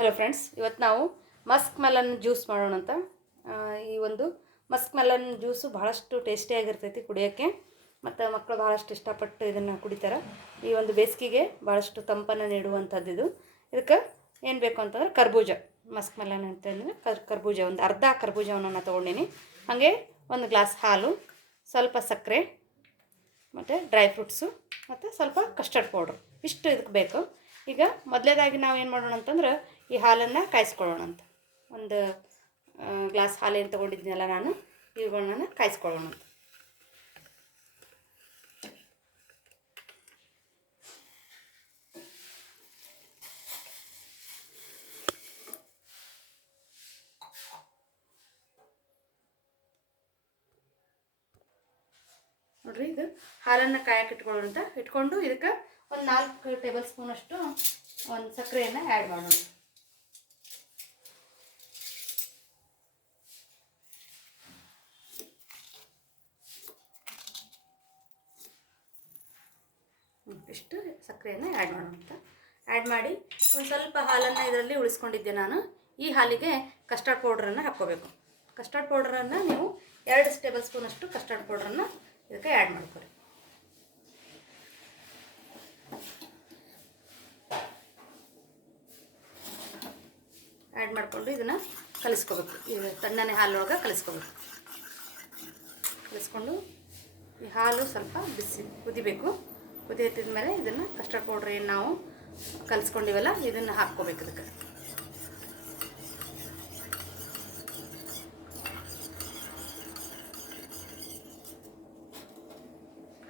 Hello friends, ಇವತ್ತು ನಾವು Musk melon juice ಮಾಡೋಣ ಅಂತ. ಈ ಒಂದು ಮಸ್ಕ್ ಮೆಲನ್ ಜ್ಯೂಸು ಭಾಳಷ್ಟು ಟೇಸ್ಟಿಯಾಗಿರ್ತೈತಿ ಕುಡಿಯೋಕ್ಕೆ, ಮತ್ತು ಮಕ್ಕಳು ಭಾಳಷ್ಟು ಇಷ್ಟಪಟ್ಟು ಇದನ್ನು ಕುಡಿತಾರೆ. ಈ ಒಂದು ಬೇಸಿಗೆಗೆ ಭಾಳಷ್ಟು ತಂಪನ್ನು ನೀಡುವಂಥದ್ದು ಇದು. ಇದಕ್ಕೆ ಏನು ಬೇಕು ಅಂತಂದ್ರೆ ಕರ್ಬೂಜ, ಮಸ್ಕ್ ಮೆಲನ್ ಅಂತಂದರೆ ಕರ್ಬೂಜ ಒಂದು ಅರ್ಧ ಕರ್ಬೂಜವನ್ನು ನಾನು ತೊಗೊಂಡಿನಿ. ಹಾಗೆ ಒಂದು ಗ್ಲಾಸ್ ಹಾಲು, ಸ್ವಲ್ಪ ಸಕ್ಕರೆ, ಮತ್ತು ಡ್ರೈ ಫ್ರೂಟ್ಸು, ಮತ್ತು ಸ್ವಲ್ಪ ಕಸ್ಟರ್ಡ್ ಪೌಡ್ರ್, ಇಷ್ಟು ಇದಕ್ಕೆ ಬೇಕು. ಈಗ ಮೊದಲೇದಾಗಿ ನಾವು ಏನು ಮಾಡೋಣ ಅಂತಂದ್ರೆ ಈ ಹಾಲನ್ನು ಕಾಯಿಸ್ಕೊಳ್ಳೋಣ ಅಂತ. ಒಂದು ಗ್ಲಾಸ್ ಹಾಲೇನು ತೊಗೊಂಡಿದ್ನಲ್ಲ ನಾನು, ಇವುಗಳನ್ನ ಕಾಯಿಸ್ಕೊಳ್ಳೋಣ ಅಂತ. ನೋಡ್ರಿ, ಇದು ಹಾಲನ್ನು ಕಾಯಕ್ಕೆ ಇಟ್ಕೊಳ್ಳೋಣ ಅಂತ. ಇಟ್ಕೊಂಡು ಇದಕ್ಕೆ ಒಂದು 4 ಟೇಬಲ್ ಸ್ಪೂನಷ್ಟು ಒಂದು ಸಕ್ಕರೆಯನ್ನು ಆ್ಯಡ್ ಮಾಡೋಣ. ಇಷ್ಟು ಸಕ್ಕರೆಯನ್ನು ಆ್ಯಡ್ ಮಾಡೋಣ ಅಂತ. ಆ್ಯಡ್ ಮಾಡಿ ಒಂದು ಸ್ವಲ್ಪ ಹಾಲನ್ನು ಇದರಲ್ಲಿ ಉಳಿಸ್ಕೊಂಡಿದ್ದೆ ನಾನು. ಈ ಹಾಲಿಗೆ ಕಸ್ಟರ್ಡ್ ಪೌಡ್ರನ್ನು ಹಾಕ್ಕೋಬೇಕು. ಕಸ್ಟರ್ಡ್ ಪೌಡ್ರನ್ನು ನೀವು 2 ಟೇಬಲ್ ಸ್ಪೂನಷ್ಟು ಕಸ್ಟರ್ಡ್ ಪೌಡ್ರನ್ನು ಇದಕ್ಕೆ ಆ್ಯಡ್ ಮಾಡ್ಕೊಳ್ಳಿ. ಆ್ಯಡ್ ಮಾಡಿಕೊಂಡು ಇದನ್ನು ಕಲಿಸ್ಕೋಬೇಕು. ಇದು ತಣ್ಣನೆ ಹಾಲೊಳಗೆ ಕಲಿಸ್ಕೋಬೇಕು. ಕಲಿಸ್ಕೊಂಡು ಈ ಹಾಲು ಸ್ವಲ್ಪ ಬಿಸಿ ಕುದಿಬೇಕು. ಕುದಿ ಹತ್ತಿದ ಮೇಲೆ ಇದನ್ನು ಕಸ್ಟರ್ಡ್ ಪೌಡ್ರ್ ಏನು ನಾವು ಕಲಿಸ್ಕೊಂಡಿವಲ್ಲ ಇದನ್ನು ಹಾಕ್ಕೋಬೇಕು. ಇದಕ್ಕೆ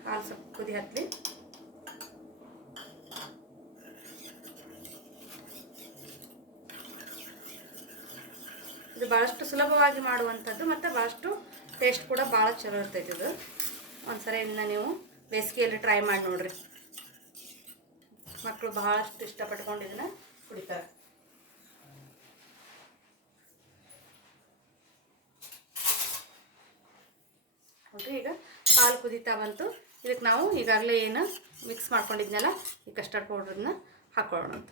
ಹಾಲು ಸ್ವಲ್ಪ ಕುದಿ ಹತ್ತಲಿ. ಇದು ಭಾಳಷ್ಟು ಸುಲಭವಾಗಿ ಮಾಡುವಂಥದ್ದು ಮತ್ತು ಭಾಳಷ್ಟು ಟೇಸ್ಟ್ ಕೂಡ ಭಾಳ ಚಲೋ ಇರ್ತೈತಿ. ಇದು ಒಂದ್ಸರಿ ಇದನ್ನ ನೀವು ಬೇಸಿಗೆಯಲ್ಲಿ ಟ್ರೈ ಮಾಡಿ ನೋಡಿರಿ. ಮಕ್ಕಳು ಭಾಳಷ್ಟು ಇಷ್ಟಪಟ್ಕೊಂಡು ಇದನ್ನು ಕುಡಿತಾರೆ. ನೋಡಿರಿ, ಈಗ ಹಾಲು ಕುದೀತಾ ಬಂತು. ಇದಕ್ಕೆ ನಾವು ಈಗಾಗಲೇ ಏನು ಮಿಕ್ಸ್ ಮಾಡ್ಕೊಂಡಿದ್ನಲ್ಲ ಈ ಕಸ್ಟರ್ಡ್ ಪೌಡ್ರನ್ನ ಹಾಕೊಳ್ಳೋಣ ಅಂತ.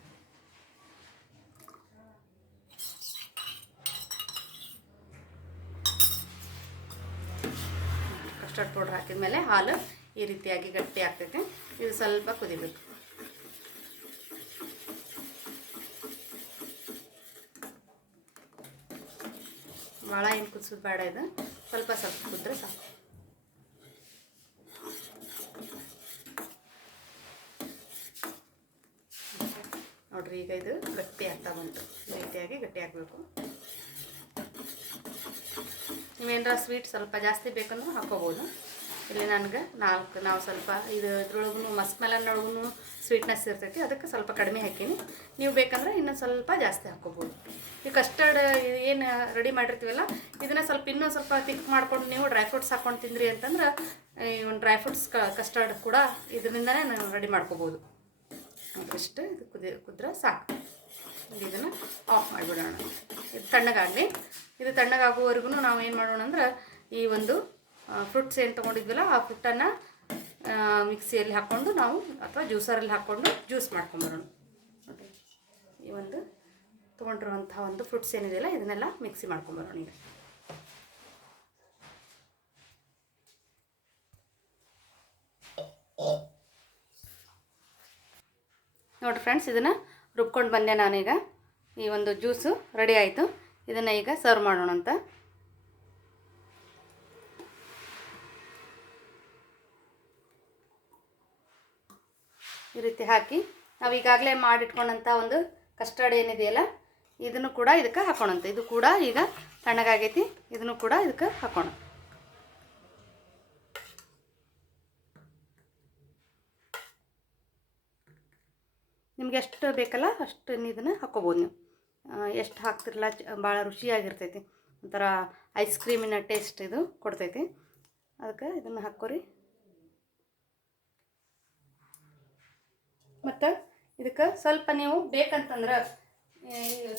ಕಸ್ಟರ್ಡ್ ಪೌಡ್ರ್ ಹಾಕಿದ ಮೇಲೆ ಹಾಲು ಈ ರೀತಿಯಾಗಿ ಗಟ್ಟಿ ಆಗ್ತೈತೆ. ಇದು ಸ್ವಲ್ಪ ಕುದಿಬೇಕು. ಭಾಳ ಏನು ಕುದಿಸೋದು ಬೇಡ. ಇದು ಸ್ವಲ್ಪ ಸ್ವಲ್ಪ ಕುದ್ರೆ ಸಾಕು. ನೋಡ್ರಿ, ಈಗ ಇದು ಗಟ್ಟಿ ಆಗ್ತಾ ಬಂತು. ಈ ರೀತಿಯಾಗಿ ಗಟ್ಟಿ ಆಗಬೇಕು. ನೀವೇನಾರ ಸ್ವೀಟ್ ಸ್ವಲ್ಪ ಜಾಸ್ತಿ ಬೇಕಂದ್ರೂ ಹಾಕ್ಕೋಬೋದು. ಇಲ್ಲಿ ನನಗೆ ನಾವು ಸ್ವಲ್ಪ ಇದ್ರೊಳಗೂ ಮಸ್ಕ್ ಮೆಲನ್ನೊಳಗೂ ಸ್ವೀಟ್ನೆಸ್ ಇರ್ತೈತಿ, ಅದಕ್ಕೆ ಸ್ವಲ್ಪ ಕಡಿಮೆ ಹಾಕೀನಿ. ನೀವು ಬೇಕಂದ್ರೆ ಇನ್ನೂ ಸ್ವಲ್ಪ ಜಾಸ್ತಿ ಹಾಕ್ಕೋಬೋದು. ಈ ಕಸ್ಟರ್ಡ್ ಏನು ರೆಡಿ ಮಾಡಿರ್ತೀವಲ್ಲ ಇದನ್ನು ಸ್ವಲ್ಪ ಇನ್ನೂ ಸ್ವಲ್ಪ ತಿಕ್ ಮಾಡ್ಕೊಂಡು ನೀವು ಡ್ರೈ ಫ್ರೂಟ್ಸ್ ಹಾಕ್ಕೊಂಡು ತಿಂದ್ರಿ ಅಂತಂದ್ರೆ ಈ ಒಂದು ಡ್ರೈ ಫ್ರೂಟ್ಸ್ ಕಸ್ಟರ್ಡ್ ಕೂಡ ಇದರಿಂದನೇ ನಾವು ರೆಡಿ ಮಾಡ್ಕೋಬೋದು. ಇಷ್ಟು ಇದು ಕುದ್ರೆ ಸಾಕು. ಇದನ್ನು ಆಫ್ ಮಾಡಿಬಿಡೋಣ. ಇದು ತಣ್ಣಗಾಗಲಿ. ಇದು ತಣ್ಣಗಾಗುವವರೆಗೂ ನಾವು ಏನು ಮಾಡೋಣ ಅಂದ್ರೆ ಈ ಒಂದು ಫ್ರೂಟ್ಸ್ ಏನು ತೊಗೊಂಡಿದ್ವಲ್ಲ ಆ ಫ್ರೂಟನ್ನು ಮಿಕ್ಸಿಯಲ್ಲಿ ಹಾಕ್ಕೊಂಡು ನಾವು ಅಥವಾ ಜ್ಯೂಸರಲ್ಲಿ ಹಾಕ್ಕೊಂಡು ಜ್ಯೂಸ್ ಮಾಡ್ಕೊಂಬರೋಣ. ಈ ಒಂದು ತೊಗೊಂಡಿರುವಂಥ ಒಂದು ಫ್ರೂಟ್ಸ್ ಏನಿದೆಯಲ್ಲ ಇದನ್ನೆಲ್ಲ ಮಿಕ್ಸಿ ಮಾಡ್ಕೊಂಬರೋಣ. ಈಗ ನೋಡಿರಿ ಫ್ರೆಂಡ್ಸ್, ಇದನ್ನು ರುಬ್ಕೊಂಡು ಬಂದೆ ನಾನೀಗ. ಈ ಒಂದು ಜ್ಯೂಸು ರೆಡಿ ಆಯಿತು. ಇದನ್ನು ಈಗ ಸರ್ವ್ ಮಾಡೋಣ ಅಂತ. ಈ ರೀತಿ ಹಾಕಿ ನಾವು ಈಗಾಗಲೇ ಮಾಡಿಟ್ಕೊಂಡಂಥ ಒಂದು ಕಸ್ಟರ್ಡ್ ಏನಿದೆಯಲ್ಲ ಇದನ್ನು ಕೂಡ ಇದಕ್ಕೆ ಹಾಕೋಣಂತ. ಇದು ಕೂಡ ಈಗ ತಣ್ಣಗಾಗೈತಿ. ಇದನ್ನು ಕೂಡ ಇದಕ್ಕೆ ಹಾಕೋಣ. ನಿಮ್ಗೆ ಎಷ್ಟು ಬೇಕಲ್ಲ ಅಷ್ಟು ಇದನ್ನು ಹಾಕ್ಕೋಬೋದು. ನೀವು ಎಷ್ಟು ಹಾಕ್ತಿರಲ್ಲ ಭಾಳ ರುಚಿಯಾಗಿರ್ತೈತಿ. ಒಂಥರ ಐಸ್ ಕ್ರೀಮಿನ ಟೇಸ್ಟ್ ಇದು ಕೊಡ್ತೈತಿ. ಅದಕ್ಕೆ ಇದನ್ನು ಹಾಕ್ಕೊರಿ. ಮತ್ತು ಇದಕ್ಕೆ ಸ್ವಲ್ಪ ನೀವು ಬೇಕಂತಂದ್ರೆ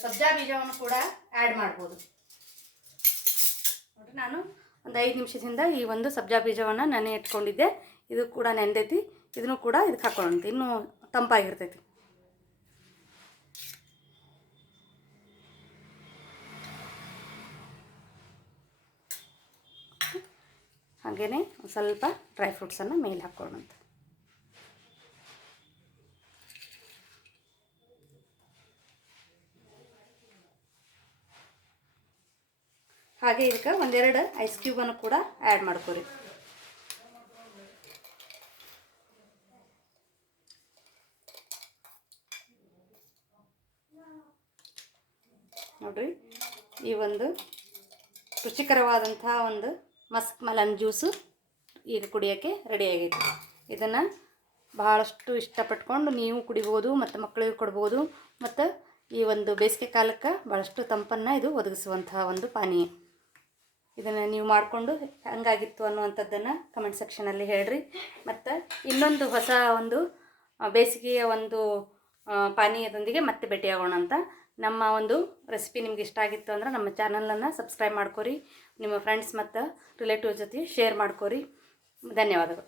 ಸಬ್ಜಾ ಬೀಜವನ್ನು ಕೂಡ ಆ್ಯಡ್ ಮಾಡ್ಬೋದು. ನೋಡಿರಿ, ನಾನು ಒಂದು 5 ನಿಮಿಷದಿಂದ ಈ ಒಂದು ಸಬ್ಜಾ ಬೀಜವನ್ನು ನೆನೆ ಇಟ್ಕೊಂಡಿದ್ದೆ. ಇದು ಕೂಡ ನೆಂದೈತಿ. ಇದನ್ನು ಕೂಡ ಇದಕ್ಕೆ ಹಾಕೊಳ್ಳೋಣ. ಇನ್ನೂ ತಂಪಾಗಿರ್ತೈತಿ. ಹಾಗೆಯೇ ಸ್ವಲ್ಪ ಡ್ರೈ ಫ್ರೂಟ್ಸನ್ನು ಮೇಲೆ ಹಾಕ್ಕೊಳ್ಳೋಣ. ಹಾಗೆ ಇದಕ್ಕೆ ಒಂದೆರಡು ಐಸ್ ಕ್ಯೂಬನ್ನು ಕೂಡ ಆ್ಯಡ್ ಮಾಡ್ಕೊರಿ. ನೋಡಿರಿ, ಈ ಒಂದು ರುಚಿಕರವಾದಂಥ ಒಂದು ಮಸ್ಕ್ ಮೆಲನ್ ಜ್ಯೂಸು ಈಗ ಕುಡಿಯೋಕ್ಕೆ ರೆಡಿಯಾಗೈತೆ. ಇದನ್ನು ಬಹಳಷ್ಟು ಇಷ್ಟಪಟ್ಕೊಂಡು ನೀವು ಕುಡಿಬೋದು ಮತ್ತು ಮಕ್ಕಳಿಗೆ ಕೊಡ್ಬೋದು. ಮತ್ತು ಈ ಒಂದು ಬೇಸಿಗೆ ಕಾಲಕ್ಕೆ ಭಾಳಷ್ಟು ತಂಪನ್ನು ಇದು ಒದಗಿಸುವಂತಹ ಒಂದು ಪಾನೀಯ. ಇದನ್ನು ನೀವು ಮಾಡಿಕೊಂಡು ಹೆಂಗಾಗಿತ್ತು ಅನ್ನುವಂಥದ್ದನ್ನು ಕಮೆಂಟ್ ಸೆಕ್ಷನಲ್ಲಿ ಹೇಳ್ರಿ. ಮತ್ತು ಇನ್ನೊಂದು ಹೊಸ ಒಂದು ಬೇಸಿಗೆಯ ಒಂದು ಪಾನೀಯದೊಂದಿಗೆ ಮತ್ತೆ ಭೇಟಿಯಾಗೋಣ ಅಂತ. ನಮ್ಮ ಒಂದು ರೆಸಿಪಿ ನಿಮ್ಗೆ ಇಷ್ಟ ಆಗಿತ್ತು ಅಂದ್ರೆ ನಮ್ಮ ಚಾನಲನ್ನು ಸಬ್ಸ್ಕ್ರೈಬ್ ಮಾಡ್ಕೊರಿ, ನಿಮ್ಮ ಫ್ರೆಂಡ್ಸ್ ಮತ್ತು ರಿಲೇಟಿವ್ ಜೊತೆ ಶೇರ್ ಮಾಡ್ಕೊರಿ. ಧನ್ಯವಾದಗಳು.